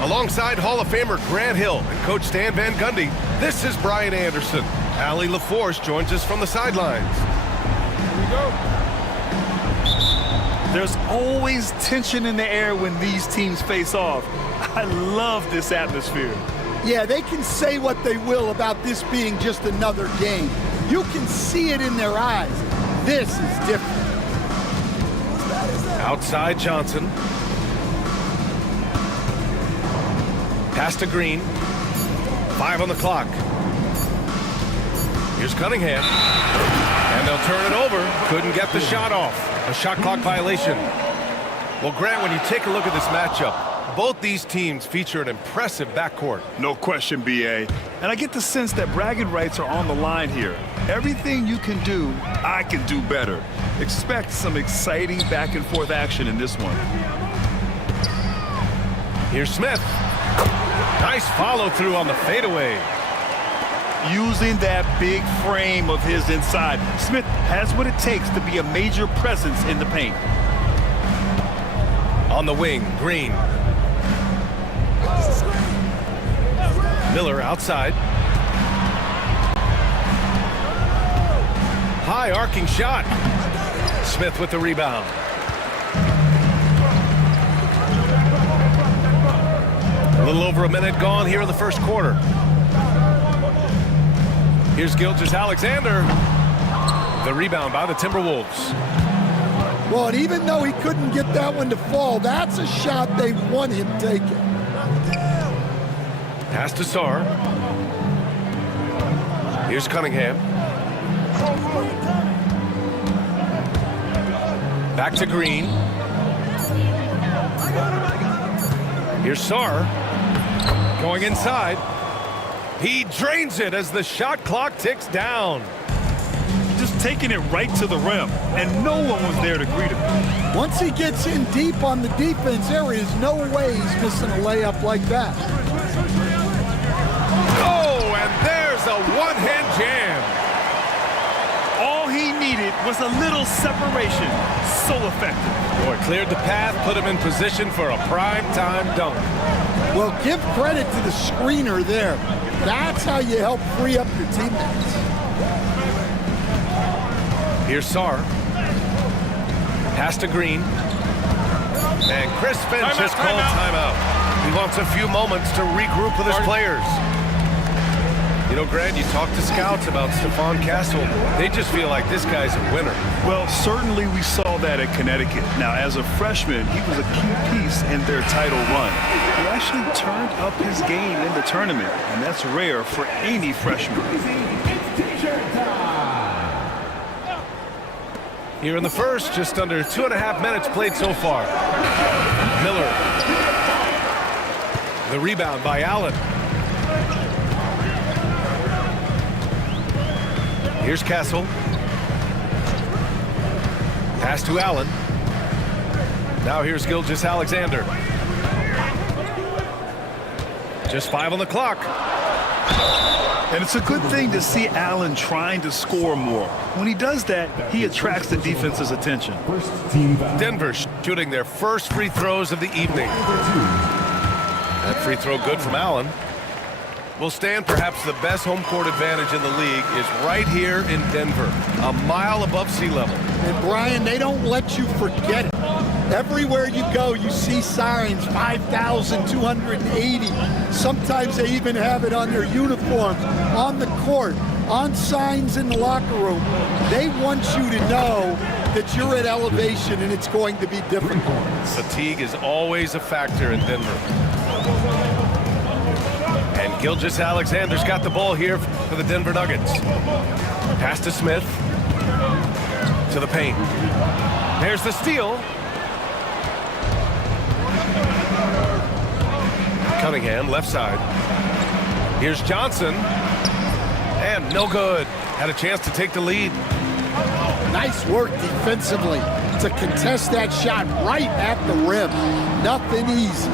Alongside Hall of Famer Grant Hill and Coach Stan Van Gundy, this is Brian Anderson. Allie LaForce joins us from the sidelines. Here we go. There's always tension in the air when these teams face off. I love this atmosphere. Yeah, they can say what they will about this being just another game. You can see it in their eyes. This is different. Outside Johnson. Pass to Green. 5 on the clock. Here's Cunningham. And they'll turn it over. Couldn't get the shot off. A shot clock violation. Well, Grant, when you take a look at this matchup, both these teams feature an impressive backcourt. No question, B.A. And I get the sense that bragging rights are on the line here. Everything you can do, I can do better. Expect some exciting back-and-forth action in this one. Here's Smith. Nice follow-through on the fadeaway. Using that big frame of his inside, Smith has what it takes to be a major presence in the paint. On the wing, Green. Miller outside. High arcing shot. Smith with the rebound. A little over a minute gone here in the first quarter. Here's Gilgeous-Alexander. The rebound by the Timberwolves. Well, and even though he couldn't get that one to fall, that's a shot they want him taking. Pass to Sarr. Here's Cunningham. Back to Green. Here's Sarr. Going inside. He drains it as the shot clock ticks down. Just taking it right to the rim, and no one was there to greet him. Once he gets in deep on the defense, there is no way he's missing a layup like that. Oh, and there's a one-hand jam. All he needed was a little separation. So effective. Boy, cleared the path, put him in position for a prime-time dunk. Well, give credit to the screener there. That's how you help free up your teammates. Here's Sarr. Pass to Green. And Chris Finch has called timeout. He wants a few moments to regroup with his players. You know, Grant, you talk to scouts about Stephon Castle. They just feel like this guy's a winner. Well, certainly we saw that at Connecticut. Now, as a freshman, he was a key piece in their title run. He actually turned up his game in the tournament, and that's rare for any freshman. Here in the first, just under 2.5 minutes played so far. Miller. The rebound by Allen. Here's Castle. Pass to Allen. Now here's Gilgeous-Alexander. Just 5 on the clock. And it's a good thing to see Allen trying to score more. When he does that, he attracts the defense's attention. Denver shooting their first free throws of the evening. That free throw good from Allen. Will stand perhaps the best home court advantage in the league is right here in Denver, a mile above sea level. And Brian, they don't let you forget it. Everywhere you go, you see signs, 5,280. Sometimes they even have it on their uniforms, on the court, on signs in the locker room. They want you to know that you're at elevation and it's going to be difficult. Fatigue is always a factor in Denver. And Gilgeous-Alexander's got the ball here for the Denver Nuggets. Pass to Smith. To the paint. There's the steal. Cunningham, left side. Here's Johnson. And no good. Had a chance to take the lead. Nice work defensively to contest that shot right at the rim. Nothing easy.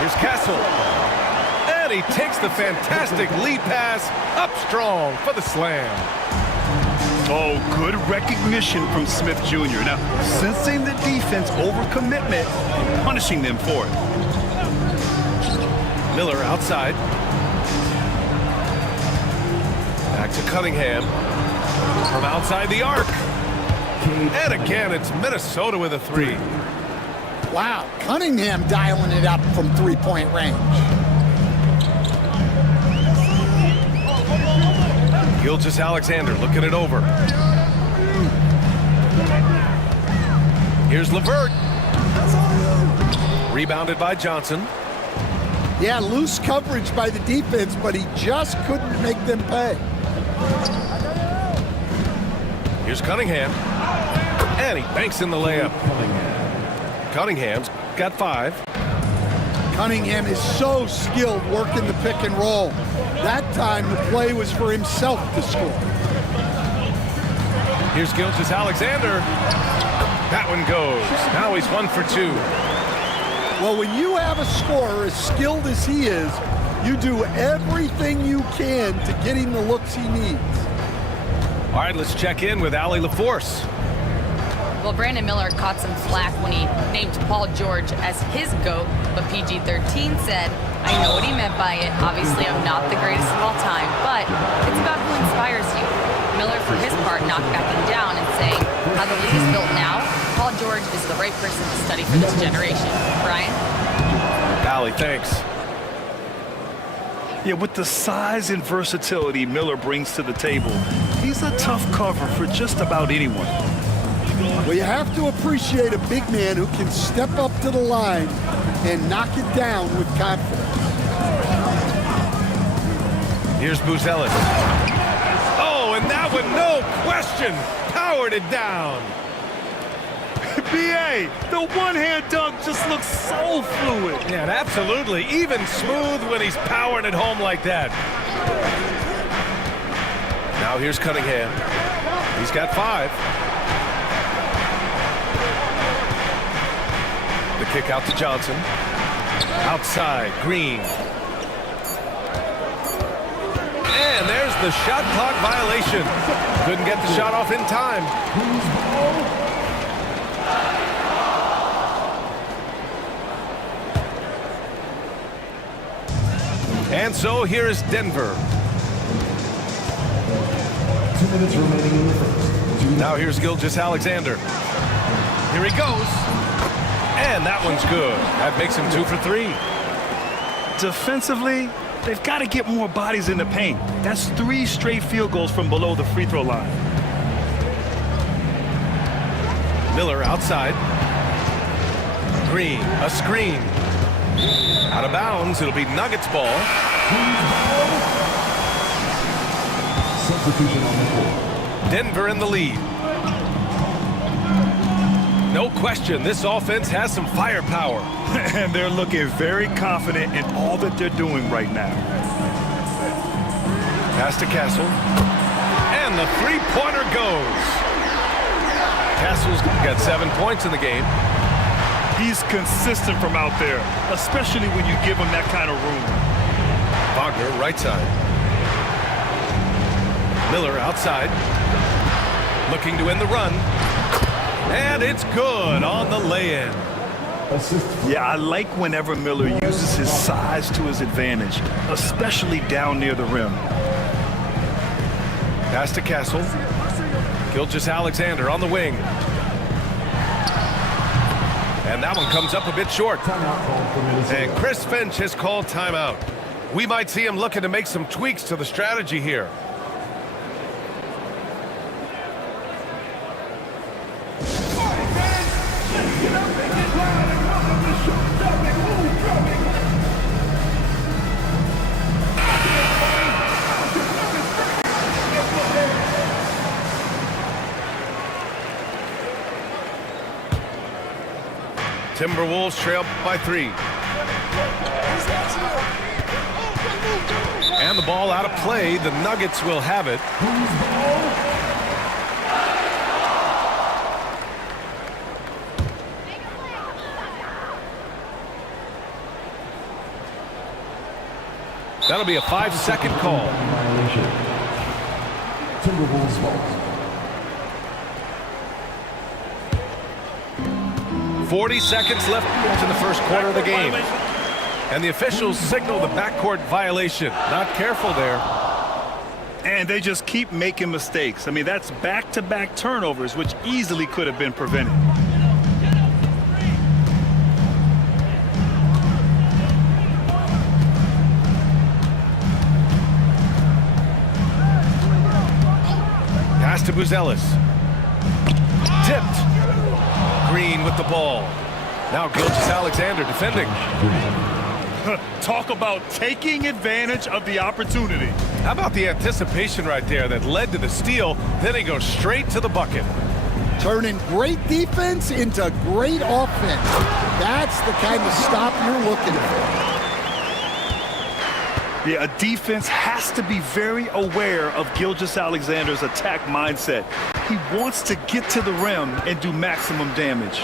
Here's Castle. And he takes the fantastic lead pass up strong for the slam. Oh, good recognition from Smith Jr. Now, sensing the defense overcommitment, punishing them for it. Miller outside. Back to Cunningham. From outside the arc. And again, it's Minnesota with a three. Wow, Cunningham dialing it up from three-point range. Gilgeous-Alexander looking it over. Here's LeVert. Rebounded by Johnson. Yeah, loose coverage by the defense, but he just couldn't make them pay. Here's Cunningham. And he banks in the layup. Cunningham's got 5. Cunningham is so skilled working the pick and roll. That time the play was for himself to score. Here's Gilgeous-Alexander. That one goes. Now he's 1 for 2. Well, when you have a scorer as skilled as he is, you do everything you can to get him the looks he needs. All right, let's check in with Allie LaForce. Well, Brandon Miller caught some flack when he named Paul George as his GOAT, but PG-13 said, I know what he meant by it. Obviously, I'm not the greatest of all time, but it's about who inspires you. Miller, for his part, not backing down and saying, how the league is built now, Paul George is the right person to study for this generation. Brian? Allie, thanks. Yeah, with the size and versatility Miller brings to the table, he's a tough cover for just about anyone. Well, you have to appreciate a big man who can step up to the line and knock it down with confidence. Here's Buzelis. Oh, and that one, no question, powered it down. B.A., the one-hand dunk just looks so fluid. Yeah, absolutely. Even smooth when he's powering it home like that. Now here's Cunningham. He's got 5. The kick out to Johnson. Outside, Green. And there's the shot clock violation. Couldn't get the shot off in time. And so here is Denver. 2 minutes remaining in the first. Now here's Gilgeous-Alexander. Here he goes. And that one's good. That makes him 2 for 3. Defensively, they've got to get more bodies in the paint. That's 3 straight field goals from below the free throw line. Miller outside. Green, a screen. Out of bounds, it'll be Nuggets ball. Substitution on the floor. Denver in the lead. No question, this offense has some firepower. And they're looking very confident in all that they're doing right now. Pass to Castle. And the three-pointer goes. Castle's got 7 points in the game. He's consistent from out there, especially when you give him that kind of room. Wagner, right side. Miller outside. Looking to end the run. And it's good on the lay-in. Yeah, I like whenever Miller uses his size to his advantage, especially down near the rim. Pass to Castle. Gilgeous-Alexander on the wing. And that one comes up a bit short. And Chris Finch has called timeout. We might see him looking to make some tweaks to the strategy here. Timberwolves trail by 3. And the ball out of play. The Nuggets will have it. That'll be a 5-second call. Timberwolves ball. 40 seconds left in the first quarter of the game. And the officials signal the backcourt violation. Not careful there. And they just keep making mistakes. I mean, that's back-to-back turnovers, which easily could have been prevented. Pass to Buzelis. Tipped. Green with the ball. Now Gilgeous-Alexander defending. Talk about taking advantage of the opportunity. How about the anticipation right there that led to the steal? Then he goes straight to the bucket. Turning great defense into great offense. That's the kind of stop you're looking for. Yeah, a defense has to be very aware of Gilgeous-Alexander's attack mindset. He wants to get to the rim and do maximum damage.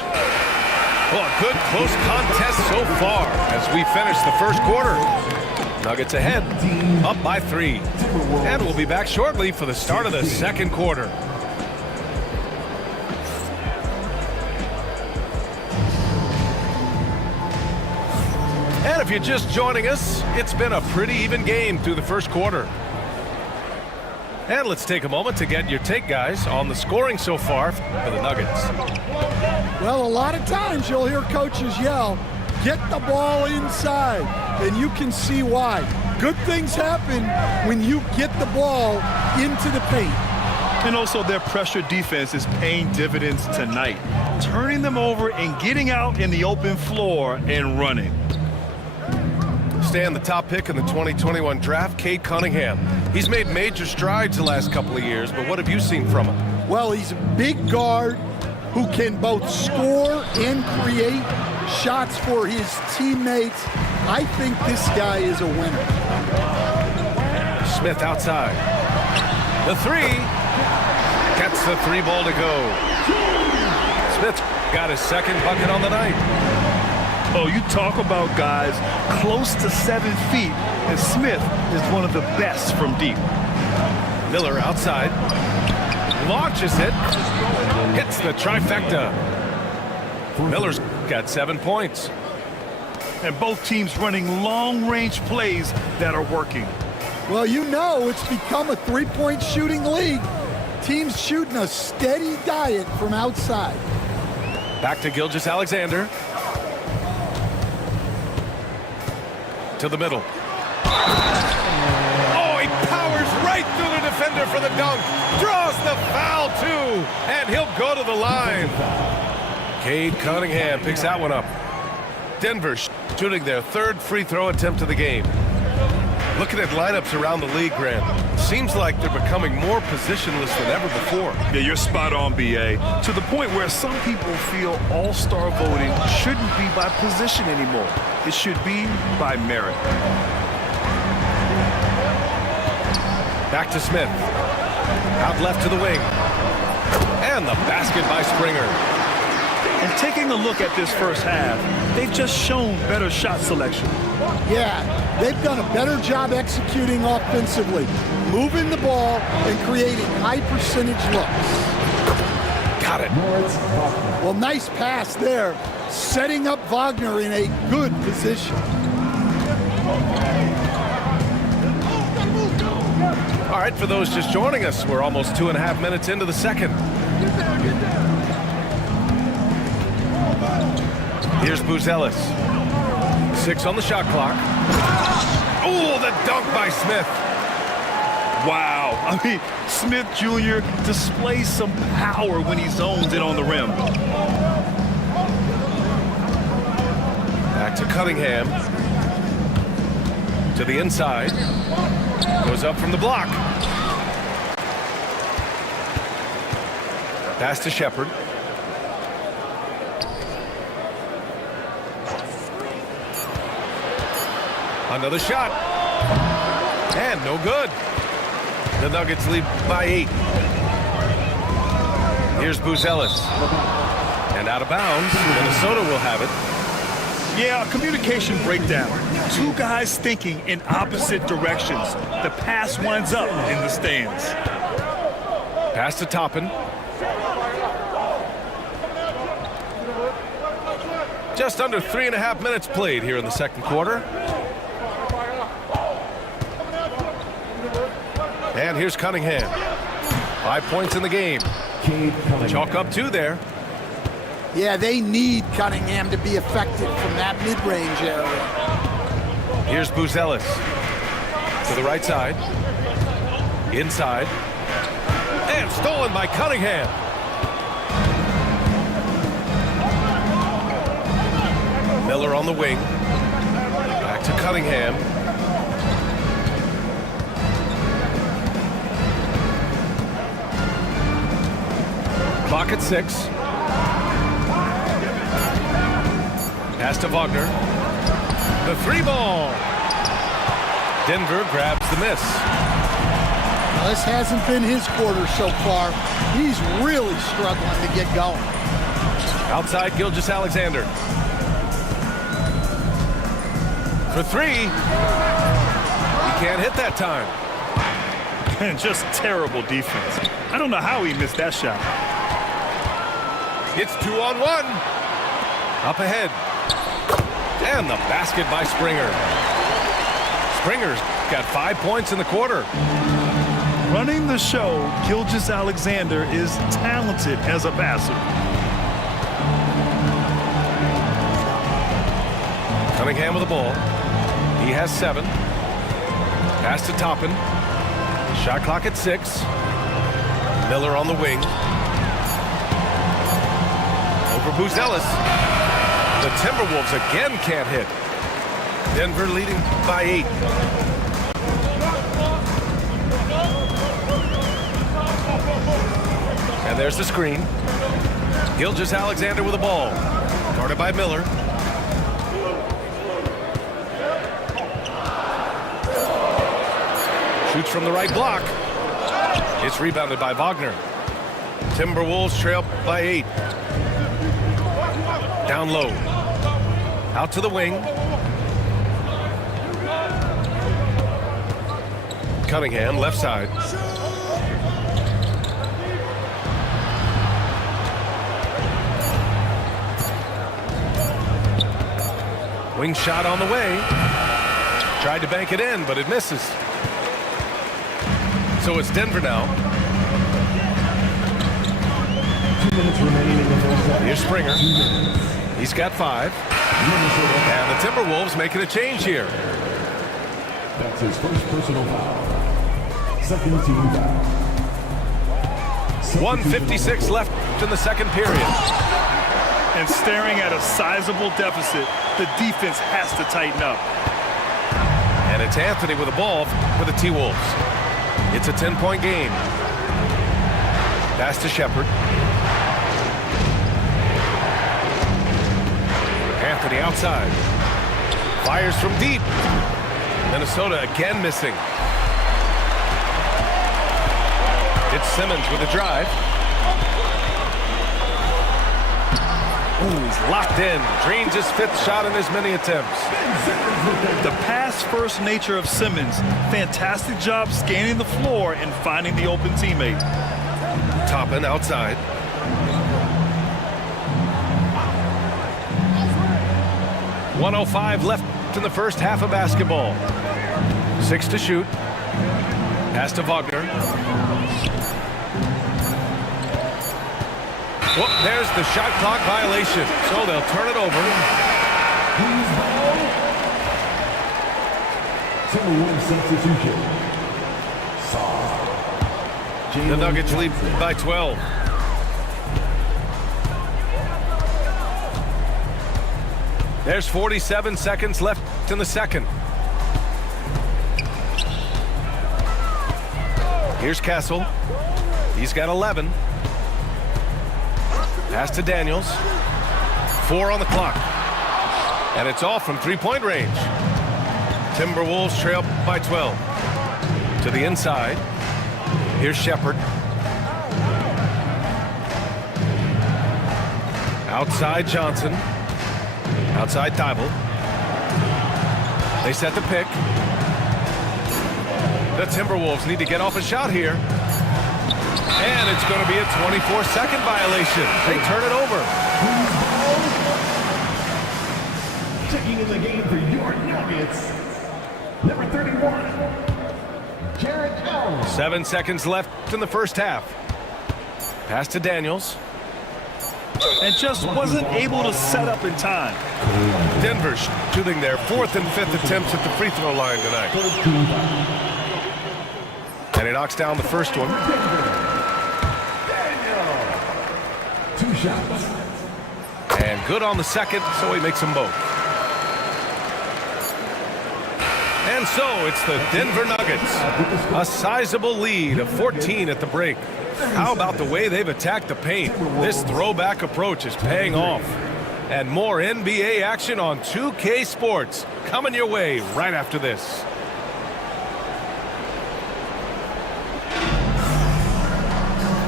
Well, a good close contest so far as we finish the first quarter. Nuggets ahead, up by 3. And we'll be back shortly for the start of the second quarter. And if you're just joining us, it's been a pretty even game through the first quarter. And let's take a moment to get your take, guys, on the scoring so far for the Nuggets. Well, a lot of times you'll hear coaches yell, get the ball inside, and you can see why. Good things happen when you get the ball into the paint. And also their pressure defense is paying dividends tonight, turning them over and getting out in the open floor and running. Staying the top pick in the 2021 draft, Cade Cunningham. He's made major strides the last couple of years, but what have you seen from him? Well, he's a big guard who can both score and create shots for his teammates. I think this guy is a winner. Smith outside. The 3. Gets the 3 ball to go. Smith got his second bucket on the night. Oh, you talk about guys close to 7 feet, and Smith is one of the best from deep. Miller outside. Launches it. Hits the trifecta. Miller's got 7 points. And both teams running long-range plays that are working. Well, you know it's become a three-point shooting league. Teams shooting a steady diet from outside. Back to Gilgeous-Alexander. To the middle. Oh, he powers right through the defender for the dunk. Draws the foul, too. And he'll go to the line. Cade Cunningham picks that one up. Denver shooting their 3rd free throw attempt of the game. Looking at lineups around the league, Grant, seems like they're becoming more positionless than ever before. Yeah, you're spot on, B.A. To the point where some people feel all-star voting shouldn't be by position anymore. It should be by merit. Back to Smith. Out left to the wing. And the basket by Springer. And taking a look at this first half, they've just shown better shot selection. Yeah, they've done a better job executing offensively, moving the ball and creating high percentage looks. Got it. Well, nice pass there, setting up Wagner in a good position. All right, for those just joining us, we're almost 2.5 minutes into the second. Here's Buzelis. 6 on the shot clock. Oh, the dunk by Smith. Wow. I mean, Smith Jr. displays some power when he zones in on the rim. Back to Cunningham. To the inside. Goes up from the block. Pass to Shepard. Another shot. And no good. The Nuggets lead by 8. Here's Buzelis. And out of bounds. Minnesota will have it. Yeah, communication breakdown. 2 guys thinking in opposite directions. The pass winds up in the stands. Pass to Toppin. Just under 3.5 minutes played here in the second quarter. And here's Cunningham. 5 points in the game. Chalk up 2 there. Yeah, they need Cunningham to be effective from that mid-range area. Here's Buzelis. To the right side. Inside. And stolen by Cunningham. Miller on the wing. Back to Cunningham. Clock at 6. Pass to Wagner. The 3-ball. Denver grabs the miss. Well, this hasn't been his quarter so far. He's really struggling to get going. Outside Gilgeous-Alexander. For 3. He can't hit that time. And just terrible defense. I don't know how he missed that shot. It's 2-on-1. Up ahead. And the basket by Springer. Springer's got 5 points in the quarter. Running the show, Gilgeous-Alexander is talented as a passer. Cunningham with the ball. He has 7. Pass to Toppin. Shot clock at 6. Miller on the wing. Over Buzelis. The Timberwolves again can't hit. Denver leading by 8. And there's the screen. Gilgeous-Alexander with the ball. Guarded by Miller. Shoots from the right block. It's rebounded by Wagner. Timberwolves trail by 8. Down low. Out to the wing. Cunningham, left side. Wing shot on the way. Tried to bank it in, but it misses. So it's Denver now. 2 minutes remaining in the first half. Here's Springer. He's got 5. And the Timberwolves making a change here. That's his first personal foul. Second team foul. 1:56 left in the second period. And staring at a sizable deficit, the defense has to tighten up. And it's Anthony with the ball for the T-Wolves. It's a 10-point game. Pass to Shepherd. Anthony outside. Fires from deep. Minnesota again missing. It's Simmons with a drive. Ooh, he's locked in. Drains his 5th shot in as many attempts. The pass-first nature of Simmons. Fantastic job scanning the floor and finding the open teammate. Toppin outside. .105 left in the first half of basketball. 6 to shoot. Pass to Wagner. Whoop, there's the shot clock violation. So they'll turn it over. Timberwolves substitution. The Nuggets lead by 12. There's 47 seconds left in the second. Here's Castle. He's got 11. Pass to Daniels. 4 on the clock. And it's off from 3-point range. Timberwolves trail by 12. To the inside. Here's Shepherd. Outside Johnson. Outside Thibault. They set the pick. The Timberwolves need to get off a shot here. And it's going to be a 24-second violation. They turn it over. Checking in the game for your Nuggets, number 31, Jared Allen. 7 seconds left in the first half. Pass to Daniels. And just wasn't able to set up in time. Denver shooting their 4th and 5th attempts at the free throw line tonight. And he knocks down the first one. 2 shots. And good on the second, so he makes them both. And so it's the Denver Nuggets. A sizable lead of 14 at the break. How about the way they've attacked the paint? This throwback approach is paying off. And more NBA action on 2K Sports coming your way right after this.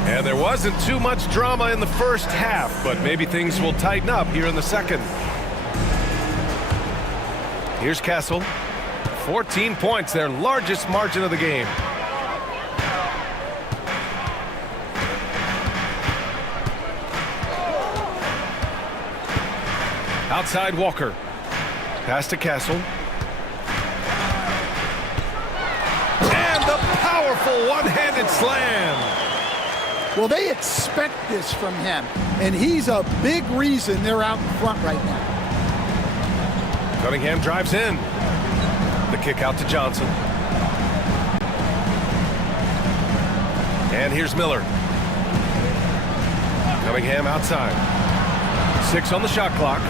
And there wasn't too much drama in the first half, but maybe things will tighten up here in the second. Here's Castle. 14 points, their largest margin of the game. Outside Walker. Pass to Castle. And the powerful one-handed slam. Well, they expect this from him, and he's a big reason they're out in front right now. Cunningham drives in. The kick out to Johnson. And here's Miller. Cunningham outside. 6 on the shot clock.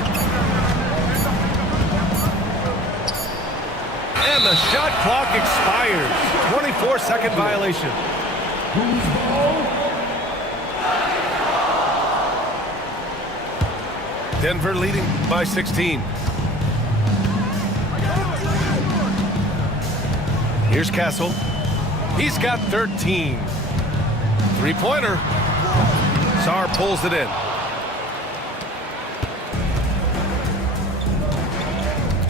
And the shot clock expires. 24-second violation. Denver leading by 16. Here's Castle. He's got 13. Three-pointer. Sarr pulls it in.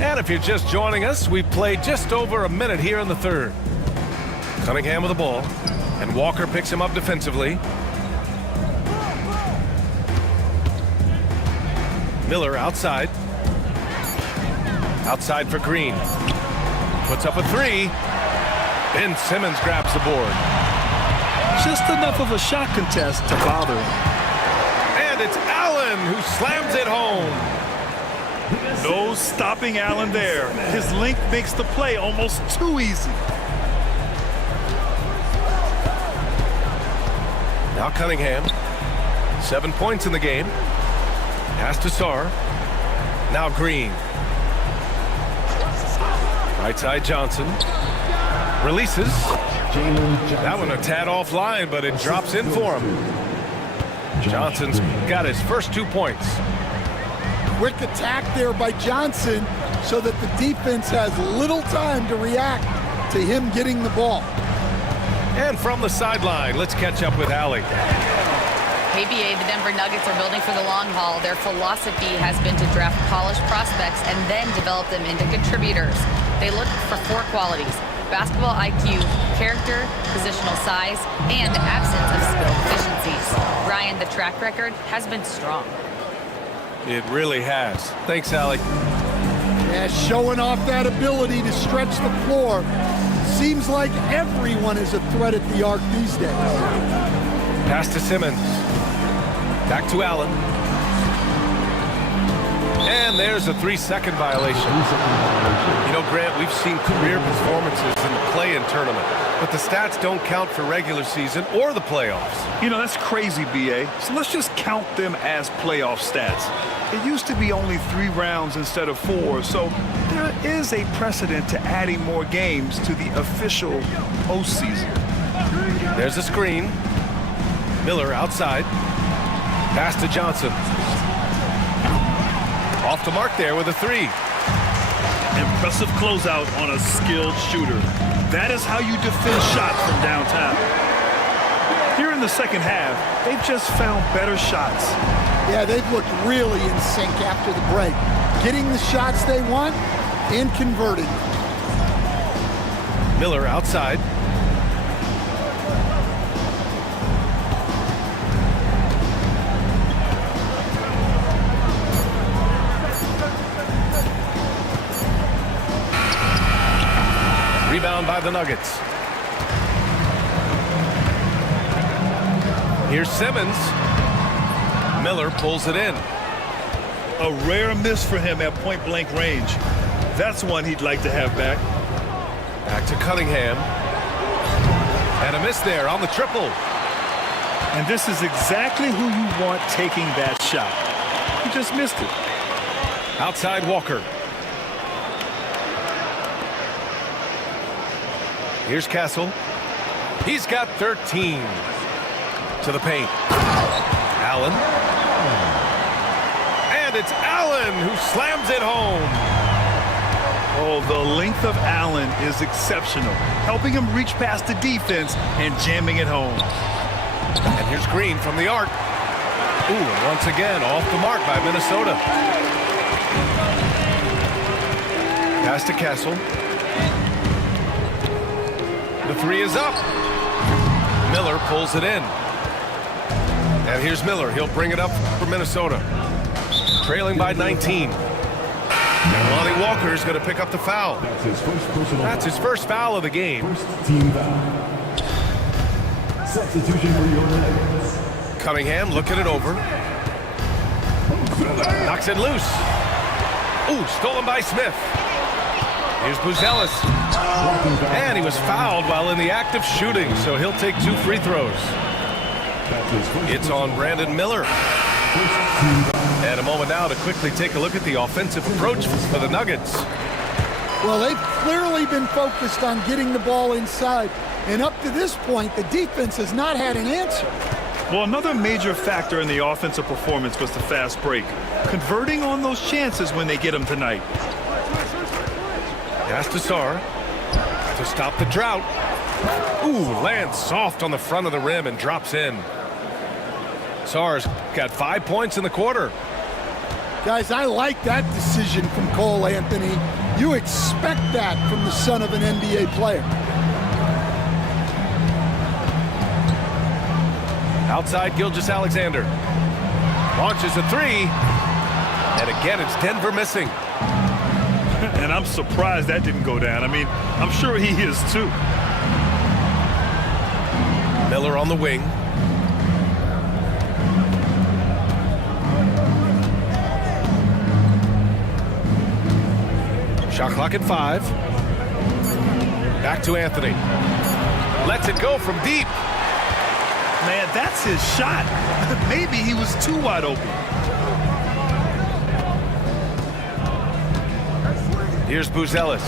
And if you're just joining us, we've played just over a minute here in the third. Cunningham with the ball. And Walker picks him up defensively. Miller outside. Outside for Green. Puts up a three. Ben Simmons grabs the board. Just enough of a shot contest to bother him. And it's Allen who slams it home. No stopping Allen there. His length makes the play almost too easy. Now Cunningham. 7 points in the game. Pass to Sarr. Now Green. Right side Johnson. Releases. That one a tad offline, but it drops in for him. Johnson's got his first 2 points. Quick attack there by Johnson so that the defense has little time to react to him getting the ball. And from the sideline, let's catch up with Allie. KBA, the Denver Nuggets are building for the long haul. Their philosophy has been to draft polished prospects and then develop them into contributors. They look for 4 qualities: basketball IQ, character, positional size, and absence of skill deficiencies. Ryan, the track record has been strong. It really has. Thanks, Allie. Yeah, showing off that ability to stretch the floor. Seems like everyone is a threat at the arc these days. Pass to Simmons. Back to Allen. And there's a 3-second violation. You know, Grant, we've seen career performances in the play-in tournament, but the stats don't count for regular season or the playoffs. You know, that's crazy, BA. So let's just count them as playoff stats. It used to be only 3 rounds instead of 4, so there is a precedent to adding more games to the official postseason. There's a screen. Miller outside. Pass to Johnson. Off the mark there with a 3. Impressive closeout on a skilled shooter. That is how you defend shots from downtown. Here in the second half, they've just found better shots. Yeah, they've looked really in sync after the break. Getting the shots they want and converting. Miller outside. Rebound by the Nuggets. Here's Simmons. Miller pulls it in. A rare miss for him at point-blank range. That's one he'd like to have back. Back to Cunningham. And a miss there on the triple. And this is exactly who you want taking that shot. He just missed it. Outside Walker. Here's Castle. He's got 13. To the paint. Allen. And it's Allen who slams it home. Oh, the length of Allen is exceptional, helping him reach past the defense and jamming it home. And here's Green from the arc. Ooh, and once again, off the mark by Minnesota. Pass to Castle. The three is up. Miller pulls it in. And here's Miller. He'll bring it up for Minnesota. Trailing by 19. And Lonnie Walker is going to pick up the foul. That's his first foul of the game. First team foul. Substitution for your Nuggets. Cunningham looking it over. Knocks it loose. Ooh, stolen by Smith. Here's Buzelis. And he was fouled while in the act of shooting, so he'll take 2 free throws. It's on Brandon Miller. And a moment now to quickly take a look at the offensive approach for the Nuggets. Well, they've clearly been focused on getting the ball inside. And up to this point, the defense has not had an answer. Well, another major factor in the offensive performance was the fast break. Converting on those chances when they get them tonight. Pass to Sarr to stop the drought. Ooh, lands soft on the front of the rim and drops in. Sarr's got 5 points in the quarter. Guys, I like that decision from Cole Anthony. You expect that from the son of an NBA player. Outside Gilgeous-Alexander. Launches a three. And again, it's Denver missing. And I'm surprised that didn't go down. I mean, I'm sure he is too. Miller on the wing. Shot clock at 5. Back to Anthony. Lets it go from deep. Man, that's his shot. Maybe he was too wide open. Here's Buzelis.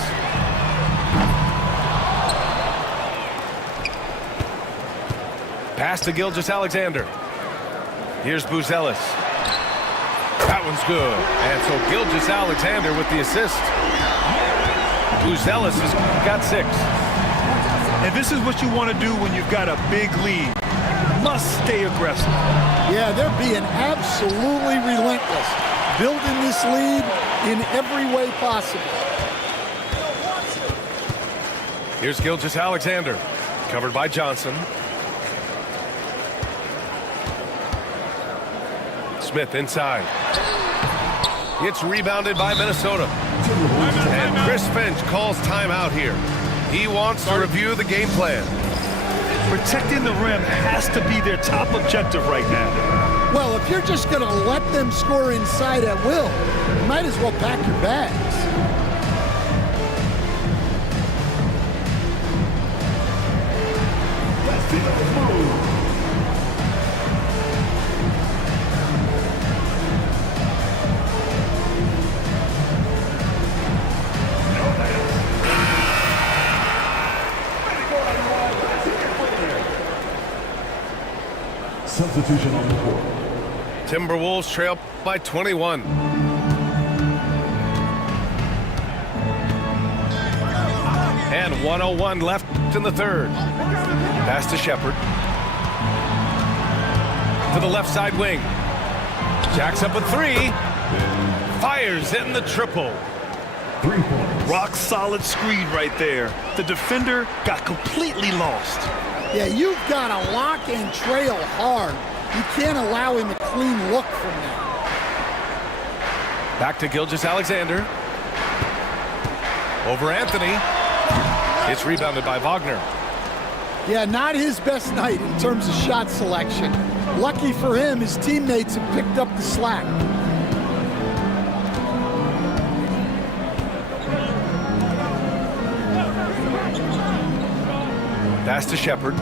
Pass to Gilgeous-Alexander. Here's Buzelis. That one's good. And so Gilgeous-Alexander with the assist. Buzelis has got 6. And this is what you want to do when you've got a big lead. Must stay aggressive. Yeah, they're being absolutely relentless. Building this lead in every way possible. Here's Gilgeous-Alexander. Covered by Johnson. Smith inside. It's rebounded by Minnesota. And Chris Finch calls timeout here. He wants to review the game plan. Protecting the rim has to be their top objective right now. Well, if you're just going to let them score inside at will, you might as well pack your bags. Substitution on the court. Timberwolves trail by 21. And 1:01 left in the third. Pass to Shepard. To the left side wing. Jacks up a 3. Fires in the triple. 3 points. Rock solid screen right there. The defender got completely lost. Yeah, you've got to lock and trail hard. You can't allow him a clean look from that. Back to Gilgeous-Alexander. Over Anthony. It's rebounded by Wagner. Yeah, not his best night in terms of shot selection. Lucky for him, his teammates have picked up the slack. Pass to Shepard.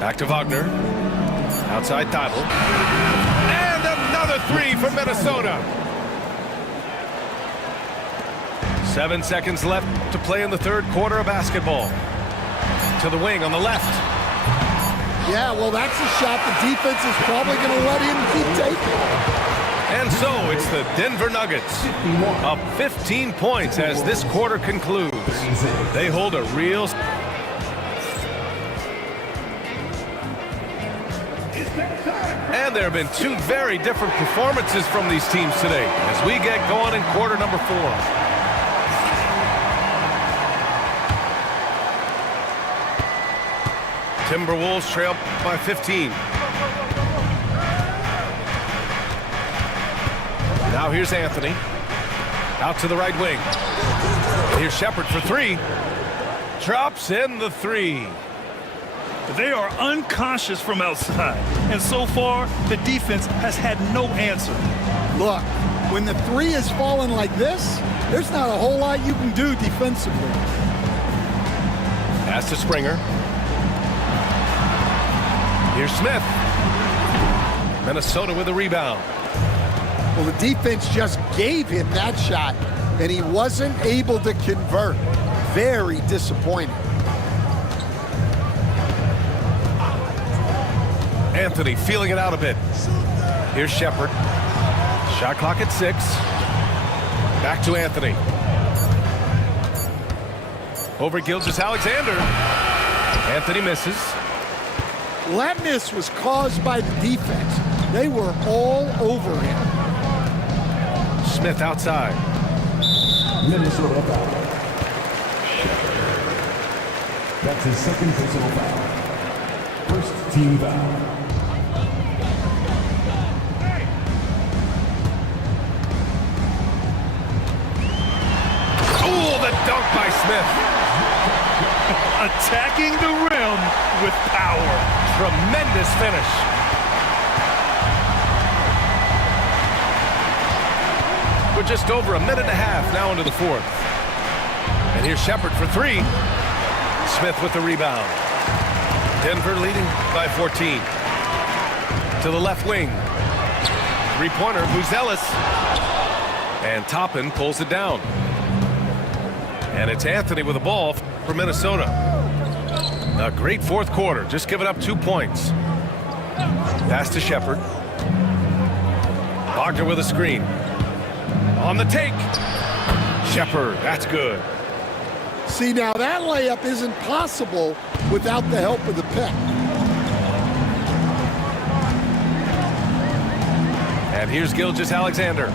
Back to Wagner. Outside Tadl. And another three from Minnesota. 7 seconds left to play in the third quarter of basketball. To the wing on the left. Yeah, well, that's a shot the defense is probably going to let him keep taking. And so it's the Denver Nuggets up 15 points as this quarter concludes. They hold a real... And there have been two very different performances from these teams today as we get going in quarter number 4. Timberwolves trail by 15. Now here's Anthony. Out to the right wing. Here's Shepard for three. Drops in the three. They are unconscious from outside, and so far, the defense has had no answer. Look, when the three is falling like this, there's not a whole lot you can do defensively. Pass to Springer. Here's Smith. Minnesota with a rebound. Well, the defense just gave him that shot, and he wasn't able to convert. Very disappointing. Anthony feeling it out a bit. Here's Shepard. Shot clock at 6. Back to Anthony. Over Gilgeous-Alexander. Anthony misses. Well, that miss was caused by the defense. They were all over him. Smith outside. Minnesota foul. That's his second personal foul. First team foul. Oh, the dunk by Smith. Attacking the rim with power. Tremendous finish. We're just over a minute and a half now into the fourth. And here's Shepard for three. Smith with the rebound. Denver leading by 14. To the left wing. Three-pointer, Buzelis. And Toppin pulls it down. And it's Anthony with the ball for Minnesota. A great fourth quarter, just giving up 2 points. Pass to Shepard. Wagner with a screen. On the take. Shepard, that's good. See, now that layup isn't possible without the help of the pick. And here's Gilgeous-Alexander.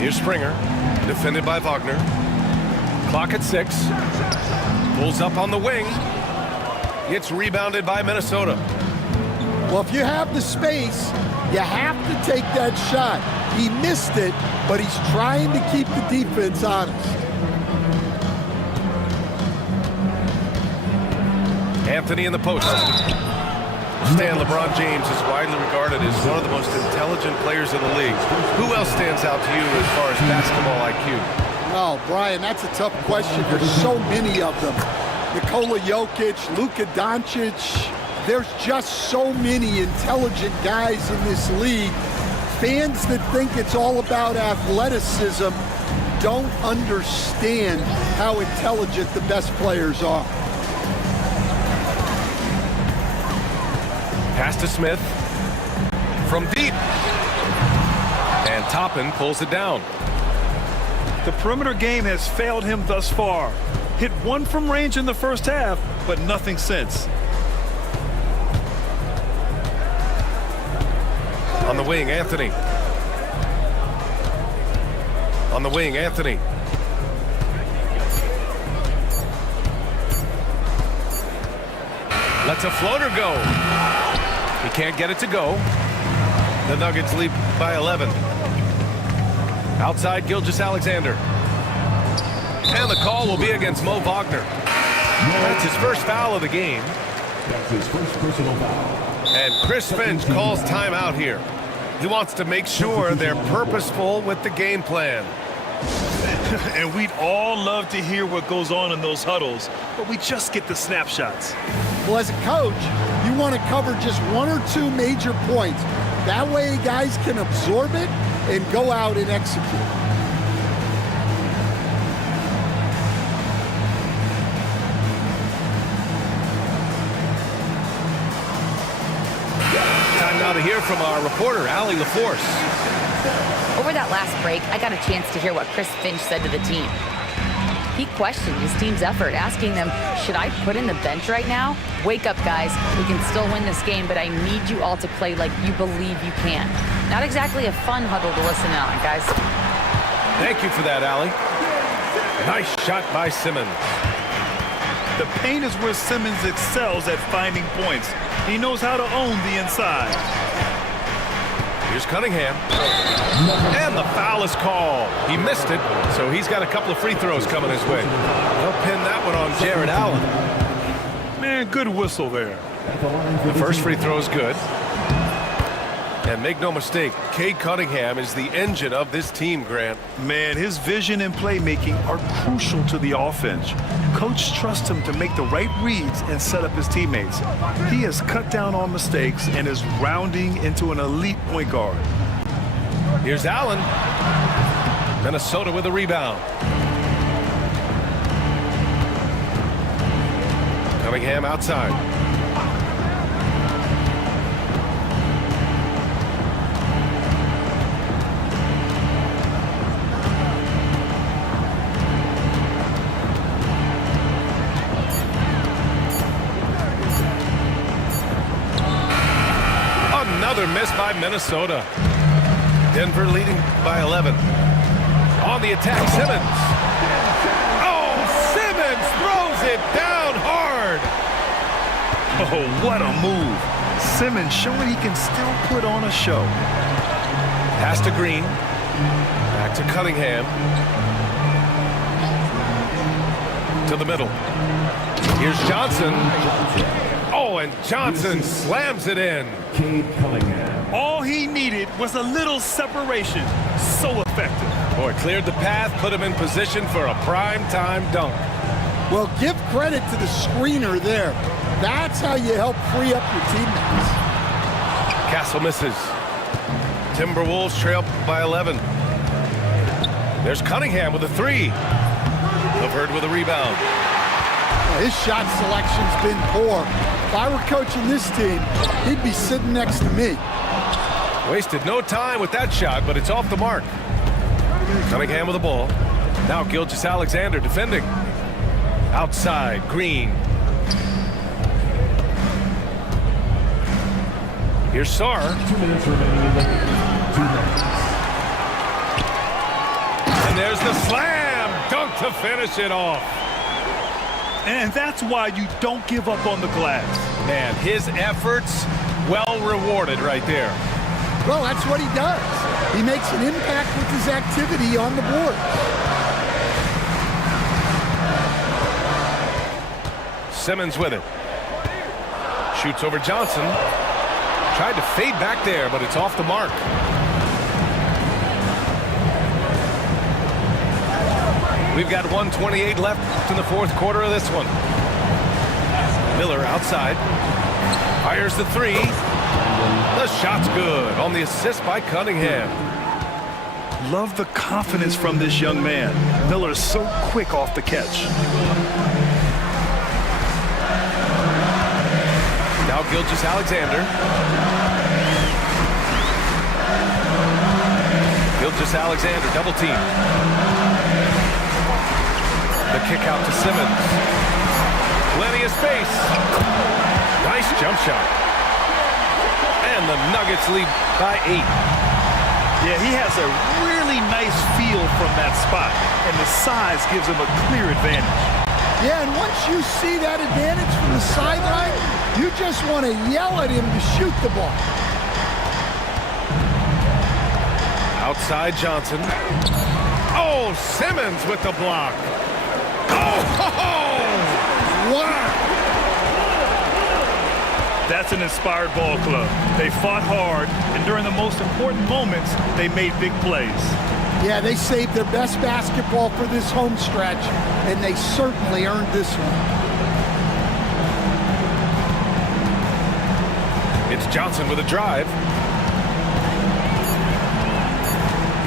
Here's Springer, defended by Wagner. Clock at 6. Pulls up on the wing. It's rebounded by Minnesota. Well, if you have the space, you have to take that shot. He missed it, but he's trying to keep the defense honest. Anthony in the post. Stan, LeBron James is widely regarded as one of the most intelligent players in the league. Who else stands out to you as far as basketball IQ? Oh, Brian, that's a tough question. There's so many of them. Nikola Jokic, Luka Doncic. There's just so many intelligent guys in this league. Fans that think it's all about athleticism don't understand how intelligent the best players are. Pass to Smith. From deep. And Toppin pulls it down. The perimeter game has failed him thus far. Hit one from range in the first half, but nothing since. On the wing, Anthony. On the wing, Anthony. Lets a floater go. He can't get it to go. The Nuggets lead by 11. Outside, Gilgeous-Alexander. And the call will be against Mo Wagner. That's his first foul of the game. That's his first personal foul. And Chris Finch calls timeout here. He wants to make sure they're purposeful with the game plan. And we'd all love to hear what goes on in those huddles, but we just get the snapshots. Well, as a coach, you want to cover just one or two major points. That way guys can absorb it and go out and execute. Time now to hear from our reporter, Allie LaForce. Over that last break, I got a chance to hear what Chris Finch said to the team. He questioned his team's effort, asking them, should I put in the bench right now? Wake up, guys. We can still win this game, but I need you all to play like you believe you can. Not exactly a fun huddle to listen on, guys. Thank you for that, Allie. Nice shot by Simmons. The paint is where Simmons excels at finding points. He knows how to own the inside. Here's Cunningham. And the foul is called. He missed it, so he's got a couple of free throws coming his way. They'll pin that one on Jared Allen. Man, good whistle there. The first free throw is good. And make no mistake, Cade Cunningham is the engine of this team, Grant. Man, his vision and playmaking are crucial to the offense. Coach trusts him to make the right reads and set up his teammates. He has cut down on mistakes and is rounding into an elite point guard. Here's Allen. Minnesota with a rebound. Cunningham outside. Another miss by Minnesota. Denver leading by 11. On the attack, Simmons. Oh, Simmons throws it down hard. Oh, what a move. Simmons showing he can still put on a show. Pass to Green. Back to Cunningham. To the middle. Here's Johnson. Oh, and Johnson slams it in. Cade Cunningham. All he needed was a little separation. So effective. Boy, cleared the path, put him in position for a prime-time dunk. Well, give credit to the screener there. That's how you help free up your teammates. Castle misses. Timberwolves trail by 11. There's Cunningham with a three. LeVert with a rebound. His shot selection's been poor. If I were coaching this team, he'd be sitting next to me. Wasted no time with that shot, but it's off the mark. Cunningham with the ball. Now Gilgeous-Alexander defending. Outside, Green. Here's Sarr. 2 minutes remaining in the game. 2 minutes. And there's the slam dunk to finish it off. And that's why you don't give up on the glass. Man, his efforts well rewarded right there. Well, that's what he does. He makes an impact with his activity on the board. Simmons with it. Shoots over Johnson. Tried to fade back there, but it's off the mark. We've got 1:28 left in the fourth quarter of this one. Miller outside. Fires the three. The shot's good on the assist by Cunningham. Love the confidence from this young man. Miller's so quick off the catch. Now Gilgeous-Alexander. Gilgeous-Alexander double team. The kick out to Simmons. Plenty of space. Nice jump shot. And the Nuggets lead by 8. Yeah, he has a really nice feel from that spot, and the size gives him a clear advantage. Yeah, and once you see that advantage from the sideline, you just want to yell at him to shoot the ball. Outside Johnson. Oh, Simmons with the block. Oh, ho, ho! Wow! That's an inspired ball club. They fought hard, and during the most important moments, they made big plays. Yeah, they saved their best basketball for this home stretch, and they certainly earned this one. It's Johnson with a drive.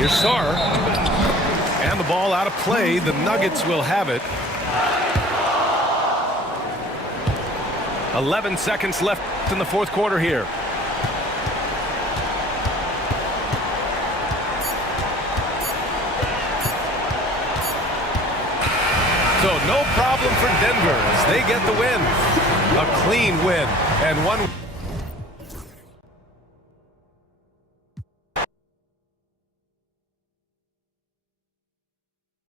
Here's Sarr. And the ball out of play. The Nuggets will have it. 11 seconds left in the fourth quarter here. So no problem for Denver as they get the win. A clean win and one.